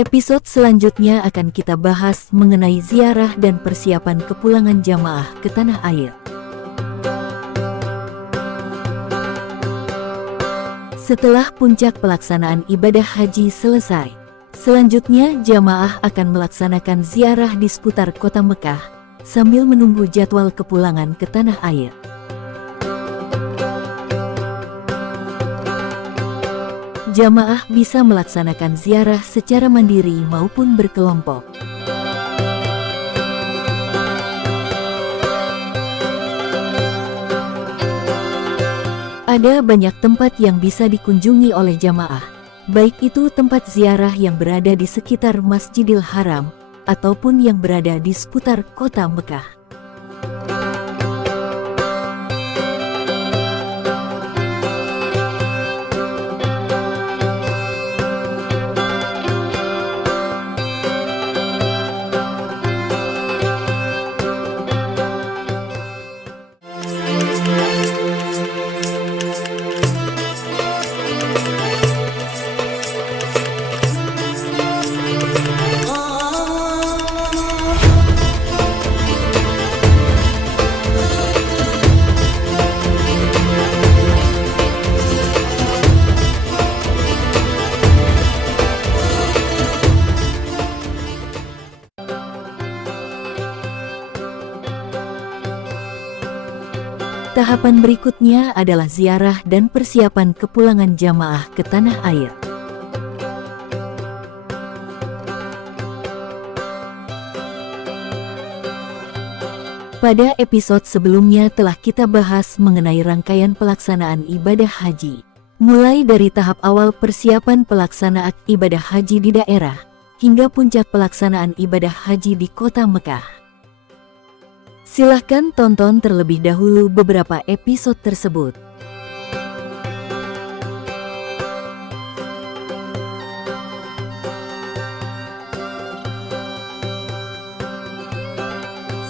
Episode selanjutnya akan kita bahas mengenai ziarah dan persiapan kepulangan jamaah ke tanah air. Setelah puncak pelaksanaan ibadah haji selesai, selanjutnya jamaah akan melaksanakan ziarah di seputar kota Mekah sambil menunggu jadwal kepulangan ke tanah air. Jamaah bisa melaksanakan ziarah secara mandiri maupun berkelompok. Ada banyak tempat yang bisa dikunjungi oleh jamaah, baik itu tempat ziarah yang berada di sekitar Masjidil Haram, ataupun yang berada di seputar kota Mekah. Tahapan berikutnya adalah ziarah dan persiapan kepulangan jamaah ke tanah air. Pada episode sebelumnya telah kita bahas mengenai rangkaian pelaksanaan ibadah haji, mulai dari tahap awal persiapan pelaksanaan ibadah haji di daerah, hingga puncak pelaksanaan ibadah haji di kota Mekah. Silahkan tonton terlebih dahulu beberapa episode tersebut.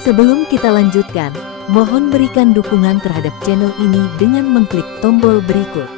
Sebelum kita lanjutkan, mohon berikan dukungan terhadap channel ini dengan mengklik tombol berikut.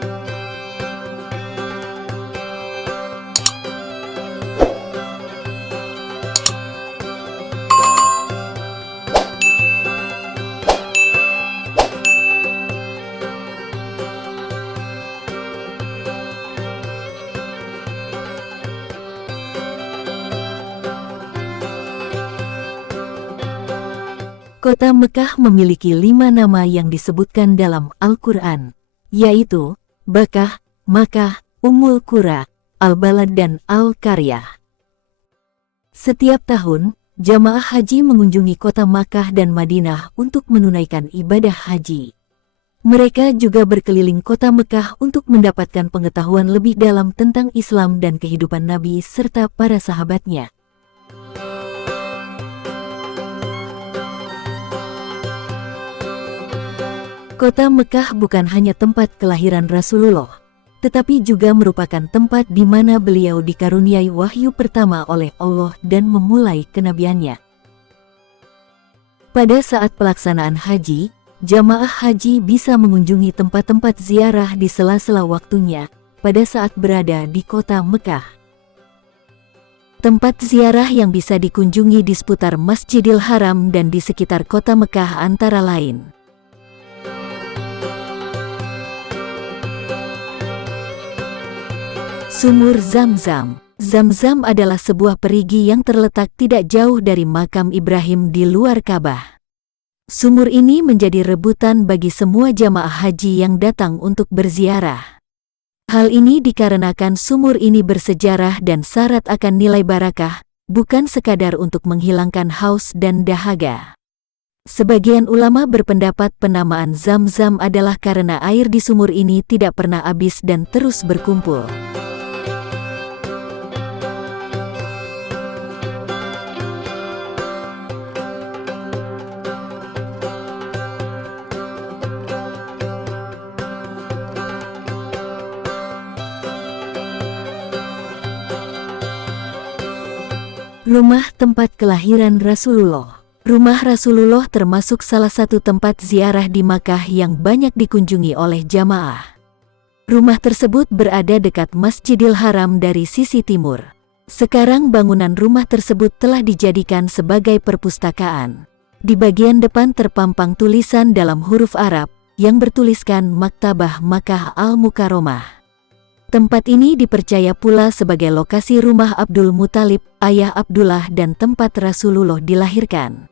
Kota Mekah memiliki 5 nama yang disebutkan dalam Al-Quran, yaitu Bakah, Makkah, Ummul Qura, Al-Balad dan Al-Qaryah. Setiap tahun, jamaah haji mengunjungi kota Makkah dan Madinah untuk menunaikan ibadah haji. Mereka juga berkeliling kota Mekah untuk mendapatkan pengetahuan lebih dalam tentang Islam dan kehidupan Nabi serta para sahabatnya. Kota Mekah bukan hanya tempat kelahiran Rasulullah, tetapi juga merupakan tempat di mana beliau dikaruniai wahyu pertama oleh Allah dan memulai kenabiannya. Pada saat pelaksanaan haji, jamaah haji bisa mengunjungi tempat-tempat ziarah di sela-sela waktunya pada saat berada di kota Mekah. Tempat ziarah yang bisa dikunjungi di seputar Masjidil Haram dan di sekitar kota Mekah antara lain: Sumur Zam-Zam. Zam-Zam adalah sebuah perigi yang terletak tidak jauh dari makam Ibrahim di luar Ka'bah. Sumur ini menjadi rebutan bagi semua jamaah haji yang datang untuk berziarah. Hal ini dikarenakan sumur ini bersejarah dan syarat akan nilai barakah, bukan sekadar untuk menghilangkan haus dan dahaga. Sebagian ulama berpendapat penamaan Zam-Zam adalah karena air di sumur ini tidak pernah habis dan terus berkumpul. Rumah tempat kelahiran Rasulullah. Rumah Rasulullah termasuk salah satu tempat ziarah di Makkah yang banyak dikunjungi oleh jamaah. Rumah tersebut berada dekat Masjidil Haram dari sisi timur. Sekarang bangunan rumah tersebut telah dijadikan sebagai perpustakaan. Di bagian depan terpampang tulisan dalam huruf Arab yang bertuliskan Maktabah Makkah Al-Mukarramah. Tempat ini dipercaya pula sebagai lokasi rumah Abdul Muthalib, ayah Abdullah, dan tempat Rasulullah dilahirkan.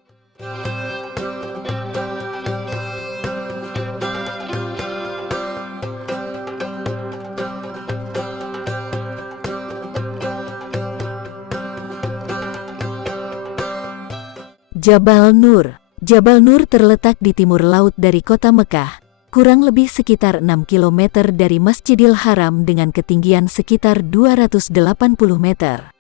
Jabal Nur. Jabal Nur terletak di timur laut dari kota Mekah, kurang lebih sekitar 6 km dari Masjidil Haram dengan ketinggian sekitar 280 meter.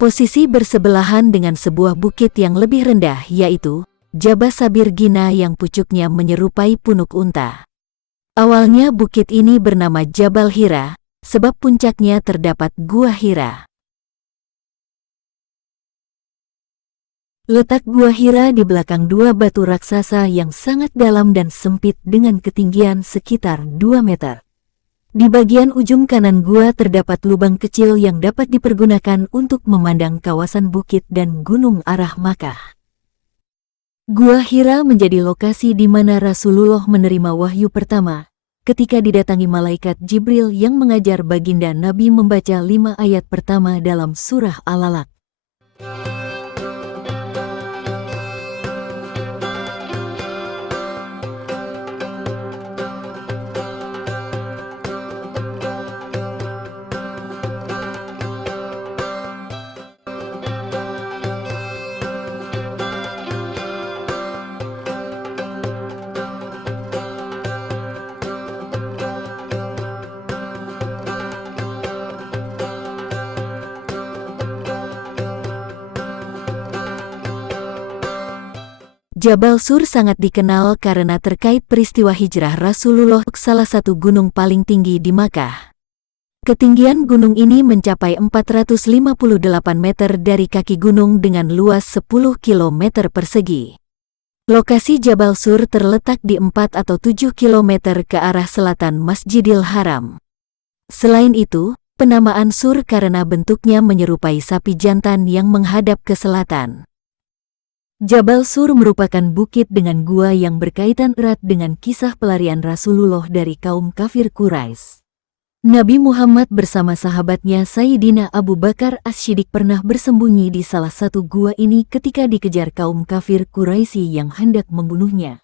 Posisi bersebelahan dengan sebuah bukit yang lebih rendah, yaitu Jabal Sabir Gina yang pucuknya menyerupai punuk unta. Awalnya bukit ini bernama Jabal Hira, sebab puncaknya terdapat Gua Hira. Letak Gua Hira di belakang dua batu raksasa yang sangat dalam dan sempit dengan ketinggian sekitar 2 meter. Di bagian ujung kanan gua terdapat lubang kecil yang dapat dipergunakan untuk memandang kawasan bukit dan gunung arah Makkah. Gua Hira menjadi lokasi di mana Rasulullah menerima wahyu pertama, ketika didatangi malaikat Jibril yang mengajar baginda Nabi membaca 5 ayat pertama dalam surah Al-Alaq. Jabal Sur sangat dikenal karena terkait peristiwa hijrah Rasulullah ke salah satu gunung paling tinggi di Makkah. Ketinggian gunung ini mencapai 458 meter dari kaki gunung dengan luas 10 km persegi. Lokasi Jabal Sur terletak di 4 atau 7 km ke arah selatan Masjidil Haram. Selain itu, penamaan Sur karena bentuknya menyerupai sapi jantan yang menghadap ke selatan. Jabal Sur merupakan bukit dengan gua yang berkaitan erat dengan kisah pelarian Rasulullah dari kaum kafir Quraisy. Nabi Muhammad bersama sahabatnya Sayyidina Abu Bakar As-Siddiq pernah bersembunyi di salah satu gua ini ketika dikejar kaum kafir Quraisy yang hendak membunuhnya.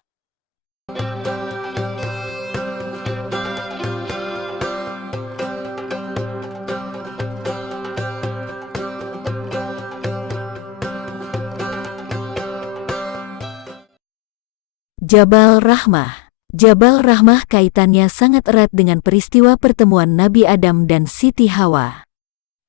Jabal Rahmah. Jabal Rahmah kaitannya sangat erat dengan peristiwa pertemuan Nabi Adam dan Siti Hawa.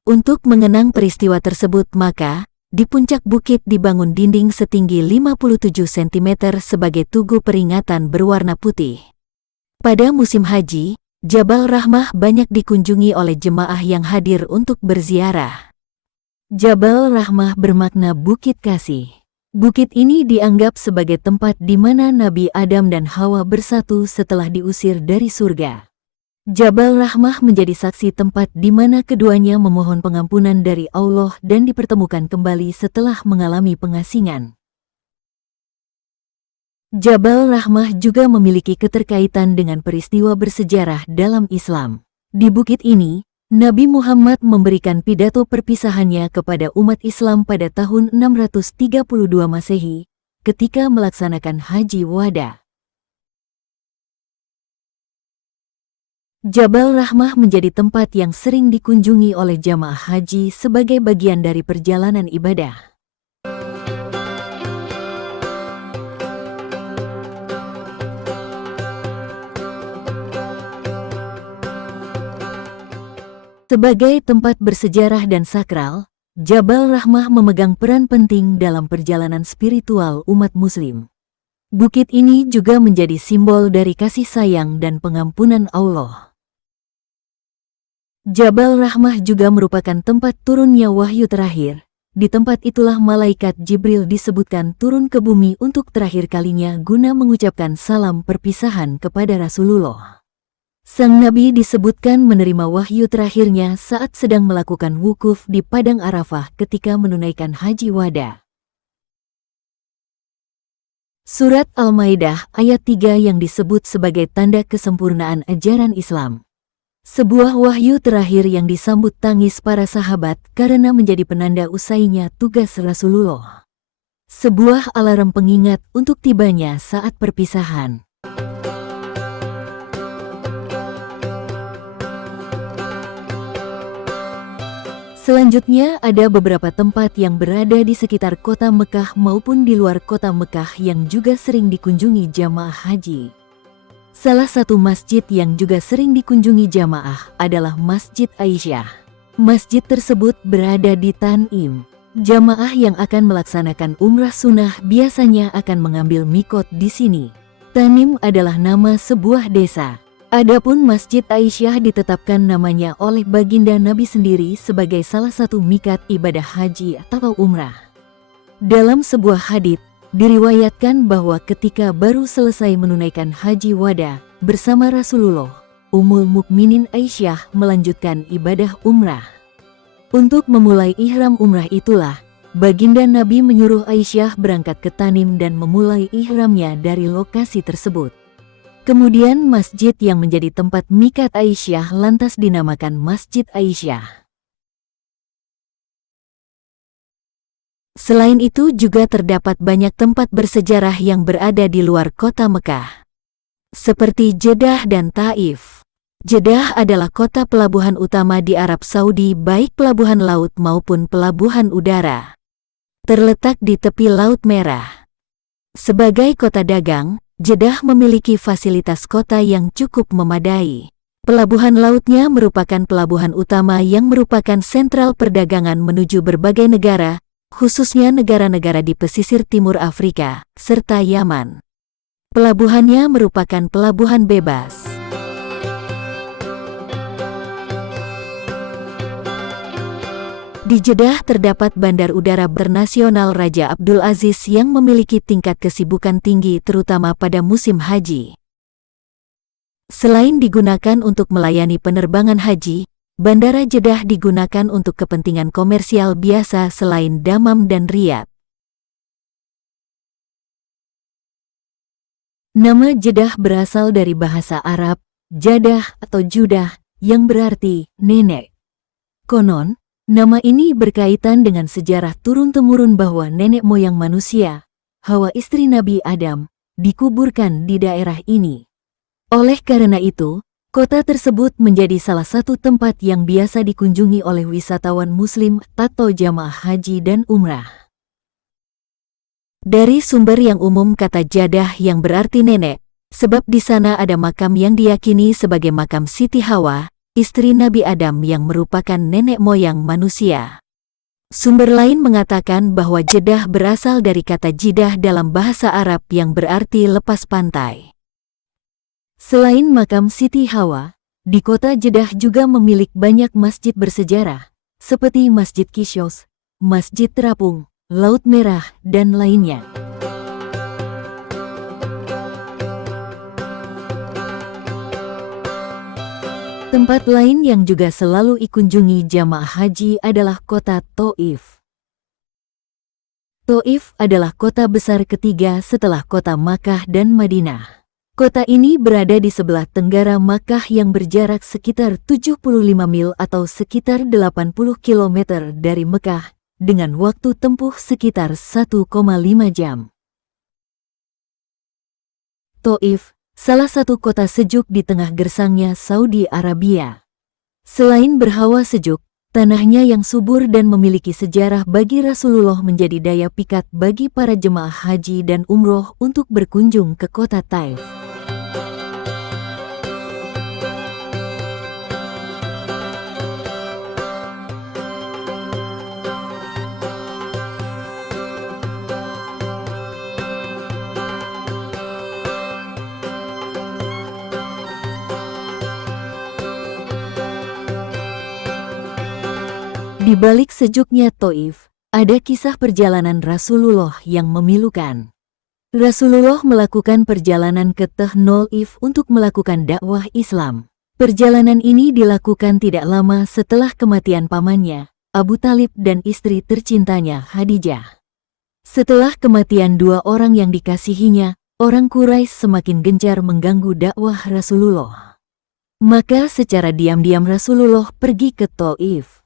Untuk mengenang peristiwa tersebut maka, di puncak bukit dibangun dinding setinggi 57 cm sebagai tugu peringatan berwarna putih. Pada musim haji, Jabal Rahmah banyak dikunjungi oleh jemaah yang hadir untuk berziarah. Jabal Rahmah bermakna Bukit Kasih. Bukit ini dianggap sebagai tempat di mana Nabi Adam dan Hawa bersatu setelah diusir dari surga. Jabal Rahmah menjadi saksi tempat di mana keduanya memohon pengampunan dari Allah dan dipertemukan kembali setelah mengalami pengasingan. Jabal Rahmah juga memiliki keterkaitan dengan peristiwa bersejarah dalam Islam. Di bukit ini, Nabi Muhammad memberikan pidato perpisahannya kepada umat Islam pada tahun 632 Masehi, ketika melaksanakan Haji Wada. Jabal Rahmah menjadi tempat yang sering dikunjungi oleh jamaah haji sebagai bagian dari perjalanan ibadah. Sebagai tempat bersejarah dan sakral, Jabal Rahmah memegang peran penting dalam perjalanan spiritual umat Muslim. Bukit ini juga menjadi simbol dari kasih sayang dan pengampunan Allah. Jabal Rahmah juga merupakan tempat turunnya wahyu terakhir. Di tempat itulah malaikat Jibril disebutkan turun ke bumi untuk terakhir kalinya guna mengucapkan salam perpisahan kepada Rasulullah. Sang Nabi disebutkan menerima wahyu terakhirnya saat sedang melakukan wukuf di Padang Arafah ketika menunaikan haji wada. Surat Al-Maidah ayat 3 yang disebut sebagai tanda kesempurnaan ajaran Islam. Sebuah wahyu terakhir yang disambut tangis para sahabat karena menjadi penanda usainya tugas Rasulullah. Sebuah alarm pengingat untuk tibanya saat perpisahan. Selanjutnya ada beberapa tempat yang berada di sekitar kota Mekah maupun di luar kota Mekah yang juga sering dikunjungi jamaah haji. Salah satu masjid yang juga sering dikunjungi jamaah adalah Masjid Aisyah. Masjid tersebut berada di Tanim. Jamaah yang akan melaksanakan umrah sunnah biasanya akan mengambil mikot di sini. Tanim adalah nama sebuah desa. Adapun Masjid Aisyah ditetapkan namanya oleh baginda Nabi sendiri sebagai salah satu mikat ibadah haji atau umrah. Dalam sebuah hadits, diriwayatkan bahwa ketika baru selesai menunaikan haji wada bersama Rasulullah, Ummul Mukminin Aisyah melanjutkan ibadah umrah. Untuk memulai ihram umrah itulah, baginda Nabi menyuruh Aisyah berangkat ke Tanim dan memulai ihramnya dari lokasi tersebut. Kemudian masjid yang menjadi tempat mikat Aisyah lantas dinamakan Masjid Aisyah. Selain itu juga terdapat banyak tempat bersejarah yang berada di luar kota Mekah, seperti Jeddah dan Taif. Jeddah adalah kota pelabuhan utama di Arab Saudi, baik pelabuhan laut maupun pelabuhan udara. Terletak di tepi Laut Merah. Sebagai kota dagang, Jeddah memiliki fasilitas kota yang cukup memadai. Pelabuhan lautnya merupakan pelabuhan utama yang merupakan sentral perdagangan menuju berbagai negara, khususnya negara-negara di pesisir timur Afrika, serta Yaman. Pelabuhannya merupakan pelabuhan bebas. Di Jeddah terdapat Bandar Udara Bernasional Raja Abdul Aziz yang memiliki tingkat kesibukan tinggi terutama pada musim haji. Selain digunakan untuk melayani penerbangan haji, Bandara Jeddah digunakan untuk kepentingan komersial biasa selain Dammam dan Riyadh. Nama Jeddah berasal dari bahasa Arab, Jadah atau Judah, yang berarti nenek. Konon, nama ini berkaitan dengan sejarah turun-temurun bahwa nenek moyang manusia, Hawa istri Nabi Adam, dikuburkan di daerah ini. Oleh karena itu, kota tersebut menjadi salah satu tempat yang biasa dikunjungi oleh wisatawan muslim atau jamaah haji dan umrah. Dari sumber yang umum kata Jadah yang berarti nenek, sebab di sana ada makam yang diyakini sebagai makam Siti Hawa, istri Nabi Adam yang merupakan nenek moyang manusia. Sumber lain mengatakan bahwa Jeddah berasal dari kata jidah dalam bahasa Arab yang berarti lepas pantai. Selain makam Siti Hawa, di kota Jeddah juga memiliki banyak masjid bersejarah, seperti Masjid Kisyos, Masjid Terapung, Laut Merah, dan lainnya. Tempat lain yang juga selalu dikunjungi jamaah haji adalah kota Taif. Taif adalah kota besar ketiga setelah kota Makkah dan Madinah. Kota ini berada di sebelah tenggara Makkah yang berjarak sekitar 75 mil atau sekitar 80 km dari Mekah, dengan waktu tempuh sekitar 1,5 jam. Taif, salah satu kota sejuk di tengah gersangnya Saudi Arabia. Selain berhawa sejuk, tanahnya yang subur dan memiliki sejarah bagi Rasulullah menjadi daya pikat bagi para jemaah haji dan umroh untuk berkunjung ke kota Taif. Di balik sejuknya Taif, ada kisah perjalanan Rasulullah yang memilukan. Rasulullah melakukan perjalanan ke Taif untuk melakukan dakwah Islam. Perjalanan ini dilakukan tidak lama setelah kematian pamannya, Abu Talib dan istri tercintanya Khadijah. Setelah kematian dua orang yang dikasihinya, orang Quraisy semakin gencar mengganggu dakwah Rasulullah. Maka secara diam-diam Rasulullah pergi ke Thaif.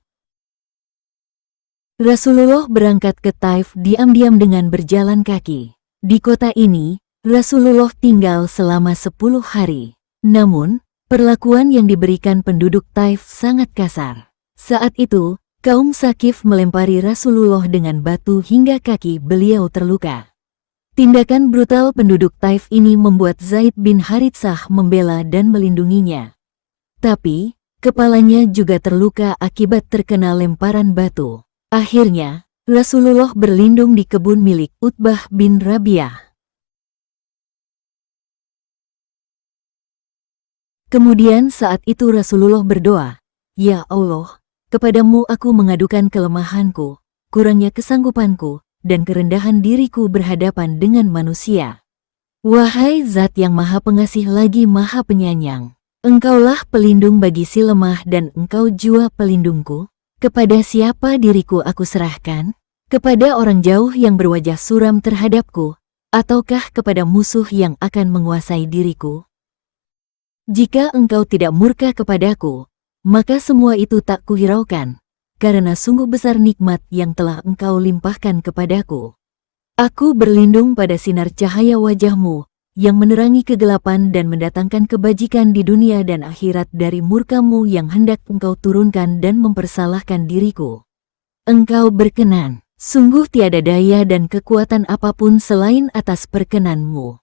Rasulullah berangkat ke Thaif diam-diam dengan berjalan kaki. Di kota ini, Rasulullah tinggal selama 10 hari. Namun, perlakuan yang diberikan penduduk Thaif sangat kasar. Saat itu, kaum Sakif melempari Rasulullah dengan batu hingga kaki beliau terluka. Tindakan brutal penduduk Thaif ini membuat Zaid bin Haritsah membela dan melindunginya. Tapi, kepalanya juga terluka akibat terkena lemparan batu. Akhirnya, Rasulullah berlindung di kebun milik Utbah bin Rabi'ah. Kemudian saat itu Rasulullah berdoa, "Ya Allah, kepadamu aku mengadukan kelemahanku, kurangnya kesanggupanku, dan kerendahan diriku berhadapan dengan manusia. Wahai Zat yang Maha Pengasih lagi Maha Penyayang, Engkaulah pelindung bagi si lemah dan Engkau jua pelindungku. Kepada siapa diriku aku serahkan? Kepada orang jauh yang berwajah suram terhadapku, ataukah kepada musuh yang akan menguasai diriku? Jika Engkau tidak murka kepadaku, maka semua itu tak kuhiraukan, karena sungguh besar nikmat yang telah Engkau limpahkan kepadaku. Aku berlindung pada sinar cahaya wajah-Mu, yang menerangi kegelapan dan mendatangkan kebajikan di dunia dan akhirat dari murka-Mu yang hendak Engkau turunkan dan mempersalahkan diriku. Engkau berkenan, sungguh tiada daya dan kekuatan apapun selain atas perkenan-Mu."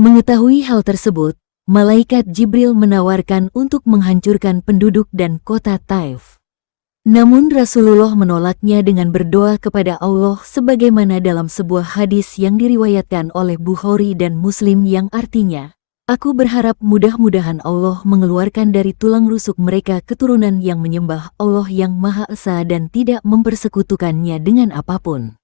Mengetahui hal tersebut, malaikat Jibril menawarkan untuk menghancurkan penduduk dan kota Thaif. Namun Rasulullah menolaknya dengan berdoa kepada Allah sebagaimana dalam sebuah hadis yang diriwayatkan oleh Bukhari dan Muslim yang artinya, "Aku berharap mudah-mudahan Allah mengeluarkan dari tulang rusuk mereka keturunan yang menyembah Allah yang Maha Esa dan tidak mempersekutukannya dengan apapun."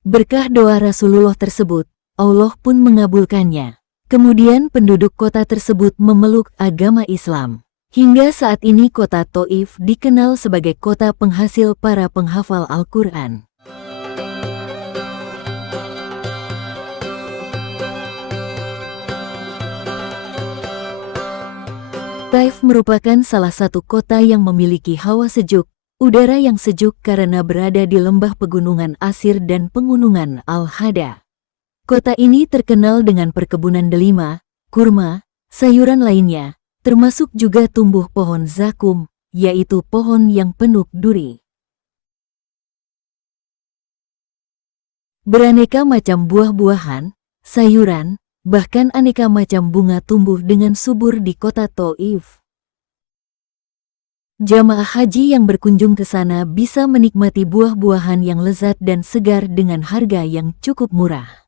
Berkah doa Rasulullah tersebut, Allah pun mengabulkannya. Kemudian penduduk kota tersebut memeluk agama Islam. Hingga saat ini kota Thaif dikenal sebagai kota penghasil para penghafal Al-Quran. Thaif merupakan salah satu kota yang memiliki hawa sejuk, udara yang sejuk karena berada di lembah pegunungan Asir dan pegunungan Al-Hada. Kota ini terkenal dengan perkebunan delima, kurma, sayuran lainnya, termasuk juga tumbuh pohon zakum, yaitu pohon yang penuh duri. Beraneka macam buah-buahan, sayuran, bahkan aneka macam bunga tumbuh dengan subur di kota Thaif. Jamaah haji yang berkunjung ke sana bisa menikmati buah-buahan yang lezat dan segar dengan harga yang cukup murah.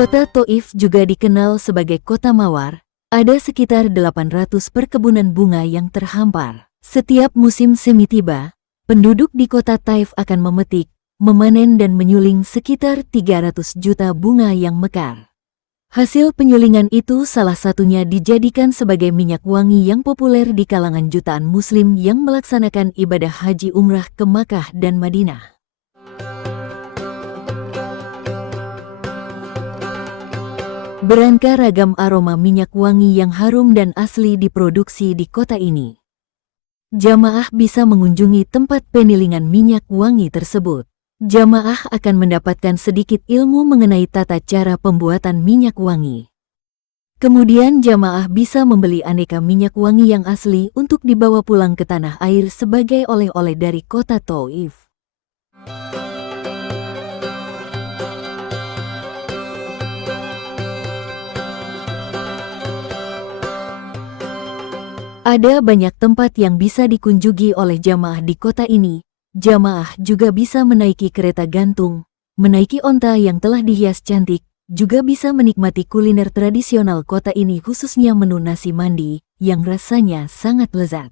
Kota Thaif juga dikenal sebagai kota mawar, ada sekitar 800 perkebunan bunga yang terhampar. Setiap musim semi tiba, penduduk di kota Thaif akan memetik, memanen dan menyuling sekitar 300 juta bunga yang mekar. Hasil penyulingan itu salah satunya dijadikan sebagai minyak wangi yang populer di kalangan jutaan muslim yang melaksanakan ibadah haji umrah ke Makkah dan Madinah. Beraneka ragam aroma minyak wangi yang harum dan asli diproduksi di kota ini. Jamaah bisa mengunjungi tempat penilingan minyak wangi tersebut. Jamaah akan mendapatkan sedikit ilmu mengenai tata cara pembuatan minyak wangi. Kemudian jamaah bisa membeli aneka minyak wangi yang asli untuk dibawa pulang ke tanah air sebagai oleh-oleh dari kota Thaif. Ada banyak tempat yang bisa dikunjungi oleh jamaah di kota ini. Jamaah juga bisa menaiki kereta gantung, menaiki onta yang telah dihias cantik, juga bisa menikmati kuliner tradisional kota ini, khususnya menu nasi mandi yang rasanya sangat lezat.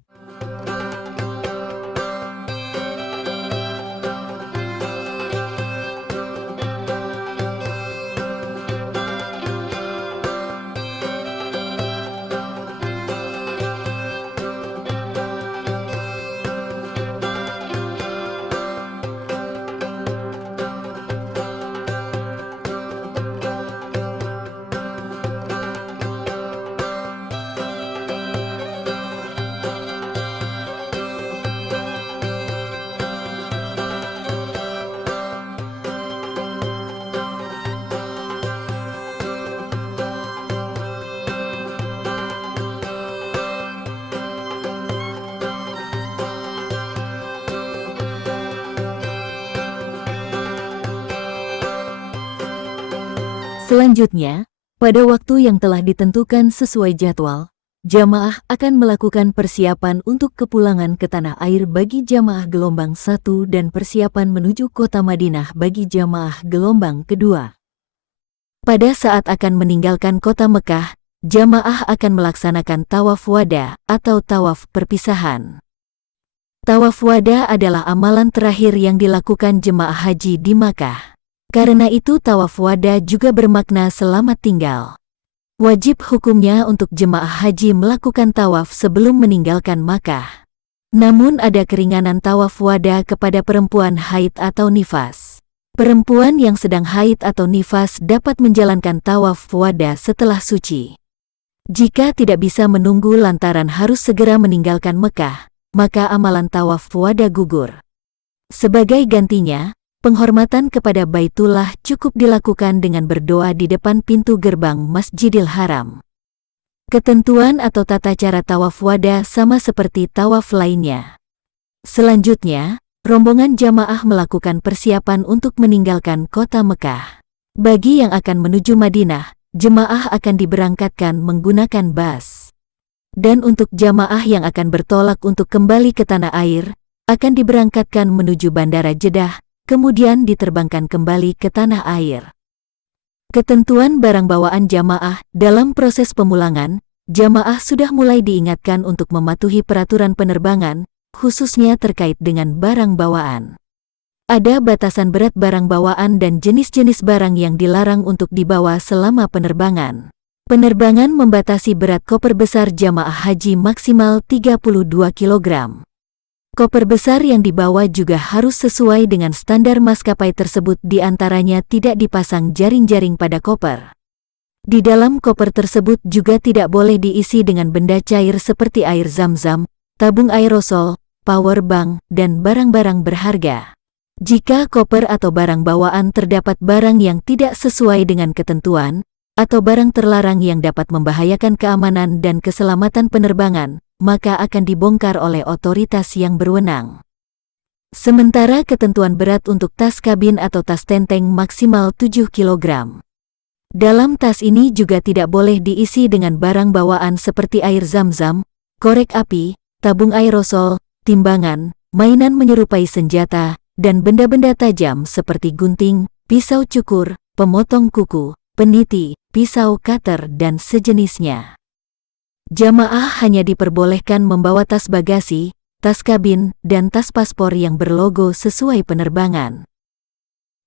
Selanjutnya, pada waktu yang telah ditentukan sesuai jadwal, jamaah akan melakukan persiapan untuk kepulangan ke tanah air bagi jamaah gelombang 1 dan persiapan menuju kota Madinah bagi jamaah gelombang kedua. Pada saat akan meninggalkan kota Mekah, jamaah akan melaksanakan tawaf wada atau tawaf perpisahan. Tawaf wada adalah amalan terakhir yang dilakukan jemaah haji di Makkah. Karena itu tawaf wada juga bermakna selamat tinggal. Wajib hukumnya untuk jemaah haji melakukan tawaf sebelum meninggalkan Makkah. Namun ada keringanan tawaf wada kepada perempuan haid atau nifas. Perempuan yang sedang haid atau nifas dapat menjalankan tawaf wada setelah suci. Jika tidak bisa menunggu lantaran harus segera meninggalkan Mekah, maka amalan tawaf wada gugur. Sebagai gantinya, penghormatan kepada Baitullah cukup dilakukan dengan berdoa di depan pintu gerbang Masjidil Haram. Ketentuan atau tata cara tawaf wada sama seperti tawaf lainnya. Selanjutnya, rombongan jamaah melakukan persiapan untuk meninggalkan kota Mekah. Bagi yang akan menuju Madinah, jemaah akan diberangkatkan menggunakan bas. Dan untuk jamaah yang akan bertolak untuk kembali ke tanah air, akan diberangkatkan menuju Bandara Jeddah, kemudian diterbangkan kembali ke tanah air. Ketentuan barang bawaan jamaah dalam proses pemulangan, jamaah sudah mulai diingatkan untuk mematuhi peraturan penerbangan, khususnya terkait dengan barang bawaan. Ada batasan berat barang bawaan dan jenis-jenis barang yang dilarang untuk dibawa selama penerbangan. Penerbangan membatasi berat koper besar jamaah haji maksimal 32 kg. Koper besar yang dibawa juga harus sesuai dengan standar maskapai tersebut, di antaranya tidak dipasang jaring-jaring pada koper. Di dalam koper tersebut juga tidak boleh diisi dengan benda cair seperti air zam-zam, tabung aerosol, power bank, dan barang-barang berharga. Jika koper atau barang bawaan terdapat barang yang tidak sesuai dengan ketentuan, atau barang terlarang yang dapat membahayakan keamanan dan keselamatan penerbangan, maka akan dibongkar oleh otoritas yang berwenang. Sementara ketentuan berat untuk tas kabin atau tas tenteng maksimal 7 kg. Dalam tas ini juga tidak boleh diisi dengan barang bawaan seperti air zam-zam, korek api, tabung aerosol, timbangan, mainan menyerupai senjata, dan benda-benda tajam seperti gunting, pisau cukur, pemotong kuku, peniti, pisau cutter, dan sejenisnya. Jamaah hanya diperbolehkan membawa tas bagasi, tas kabin, dan tas paspor yang berlogo sesuai penerbangan.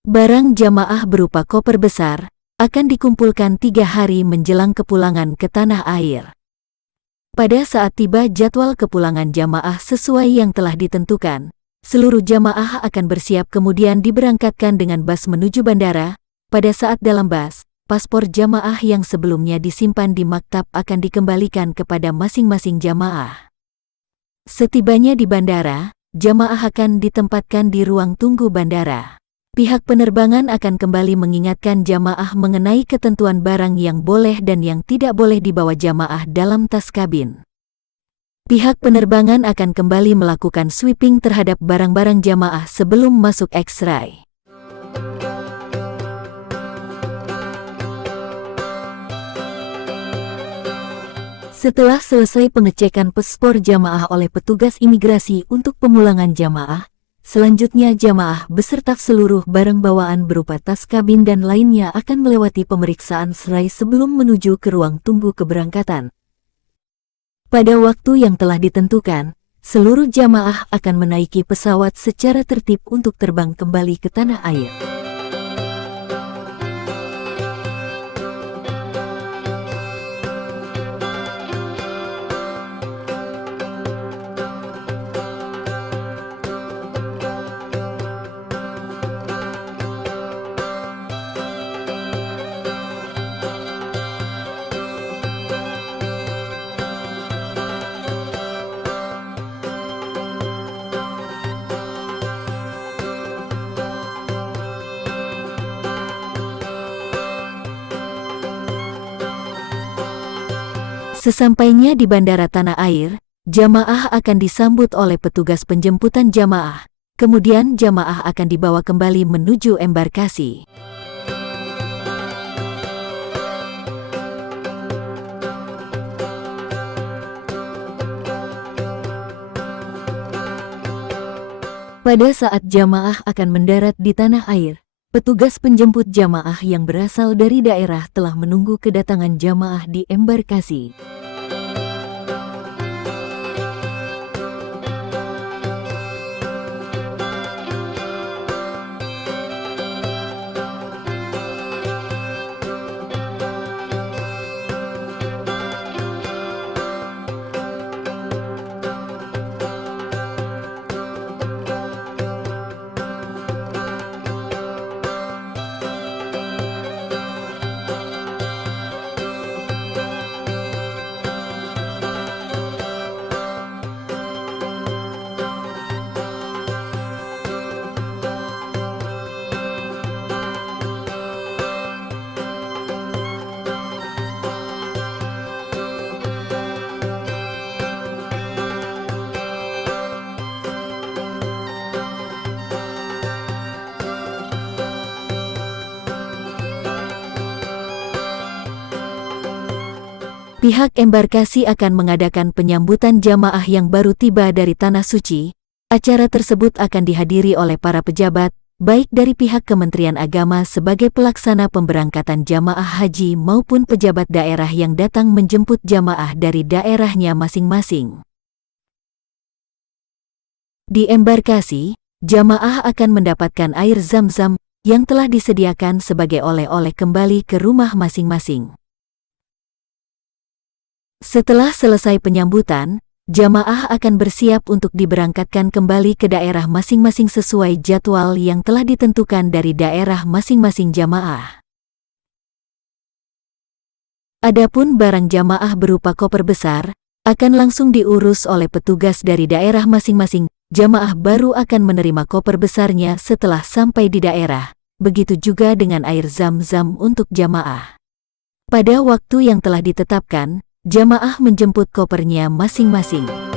Barang jamaah berupa koper besar akan dikumpulkan 3 hari menjelang kepulangan ke tanah air. Pada saat tiba jadwal kepulangan jamaah sesuai yang telah ditentukan, seluruh jamaah akan bersiap kemudian diberangkatkan dengan bas menuju bandara. Pada saat dalam bas, paspor jamaah yang sebelumnya disimpan di maktab akan dikembalikan kepada masing-masing jamaah. Setibanya di bandara, jamaah akan ditempatkan di ruang tunggu bandara. Pihak penerbangan akan kembali mengingatkan jamaah mengenai ketentuan barang yang boleh dan yang tidak boleh dibawa jamaah dalam tas kabin. Pihak penerbangan akan kembali melakukan sweeping terhadap barang-barang jamaah sebelum masuk X-ray. Setelah selesai pengecekan paspor jamaah oleh petugas imigrasi untuk pemulangan jamaah, Selanjutnya jamaah beserta seluruh barang bawaan berupa tas kabin dan lainnya akan melewati pemeriksaan serai sebelum menuju ke ruang tunggu keberangkatan. Pada waktu yang telah ditentukan, seluruh jamaah akan menaiki pesawat secara tertib untuk terbang kembali ke tanah air. Sesampainya di Bandara Tanah Air, jamaah akan disambut oleh petugas penjemputan jamaah. Kemudian jamaah akan dibawa kembali menuju embarkasi. Pada saat jamaah akan mendarat di tanah air, petugas penjemput jamaah yang berasal dari daerah telah menunggu kedatangan jamaah di embarkasi. Pihak embarkasi akan mengadakan penyambutan jamaah yang baru tiba dari Tanah Suci. Acara tersebut akan dihadiri oleh para pejabat, baik dari pihak Kementerian Agama sebagai pelaksana pemberangkatan jamaah haji maupun pejabat daerah yang datang menjemput jamaah dari daerahnya masing-masing. Di embarkasi, jamaah akan mendapatkan air Zam-Zam yang telah disediakan sebagai oleh-oleh kembali ke rumah masing-masing. Setelah selesai penyambutan, jamaah akan bersiap untuk diberangkatkan kembali ke daerah masing-masing sesuai jadwal yang telah ditentukan dari daerah masing-masing jamaah. Adapun barang jamaah berupa koper besar, akan langsung diurus oleh petugas dari daerah masing-masing. Jamaah baru akan menerima koper besarnya setelah sampai di daerah. Begitu juga dengan air Zam-Zam untuk jamaah. Pada waktu yang telah ditetapkan, jamaah menjemput kopernya masing-masing.